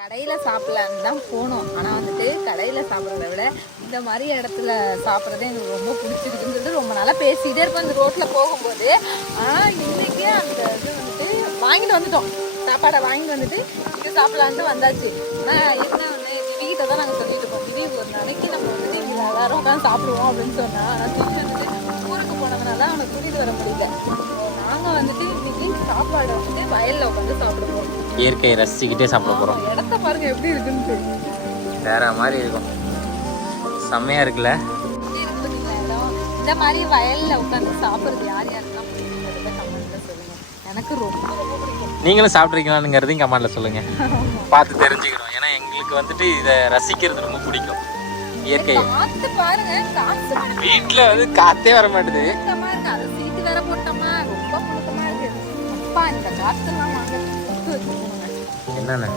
கடையில் சாப்பிட்லான்னு தான் போனோம். ஆனால் வந்துட்டு கடையில் சாப்பிட்றத விட இந்த மாதிரி இடத்துல சாப்பிட்றது எங்களுக்கு ரொம்ப பிடிச்சிருக்குன்னு சொல்லிட்டு ரொம்ப நாளாக பேசிகிட்டே இருப்போம் இந்த ரோட்டில் போகும்போது. ஆனால் இன்றைக்கி அந்த இது வந்துட்டு வாங்கிட்டு வந்துட்டோம். சாப்பாடை வாங்கிட்டு வந்துட்டு இங்கே சாப்பிட்லான்ட்டு வந்தாச்சு. ஆனால் என்ன ஒன்று திடீர்கிட்ட தான் நாங்கள் சொல்லிட்டு இருக்கோம். திடீர் ஒரு நாளைக்கு நம்ம வந்துட்டு இங்கே எல்லாரும் உட்காந்து சாப்பிடுவோம் அப்படின்னு சொன்னால், ஆனால் திடீர் வந்துட்டு ஊருக்கு போனதுனால அவனை கூட்டிகிட்டு வர முடியல. நாங்கள் வந்துட்டு இன்னைக்கு சாப்பாடை வந்துட்டு வயலில் உட்காந்து சாப்பிடுவோம். இயற்கையை ரசிச்சுக்கிட்டே சாப்பிட போகிறோம். இடத்த பாருங்க எப்படி இருக்குன்னு வேற மாதிரி இருக்கும். செம்மையா இருக்குல்ல. இந்த மாதிரி வயல்ல உட்காந்து சாப்பிடுறது யார் யாருக்கெல்லாம் பிடிக்குங்கிறத கமெண்ட்ல சொல்லுங்க. எனக்கு ரொம்ப ரொம்ப பிடிக்கும். நீங்களும் சாப்பிட்ருக்கீங்களாங்கிறதையும் கமெண்ட்ல சொல்லுங்க. பார்த்து தெரிஞ்சுக்கிறோம். ஏன்னா எங்களுக்கு வந்துட்டு இதை ரசிக்கிறது ரொம்ப பிடிக்கும். இயற்கையை பார்த்து பாருங்க. காசு வீட்டுல வந்து காத்தே வர மாட்டேது. இருக்கு. அதை சீட்டு வேற போட்டோமா ரொம்ப புழுக்கமா இருக்கு. அப்பா இந்த காசெல்லாம் வாங்க என்னன்னு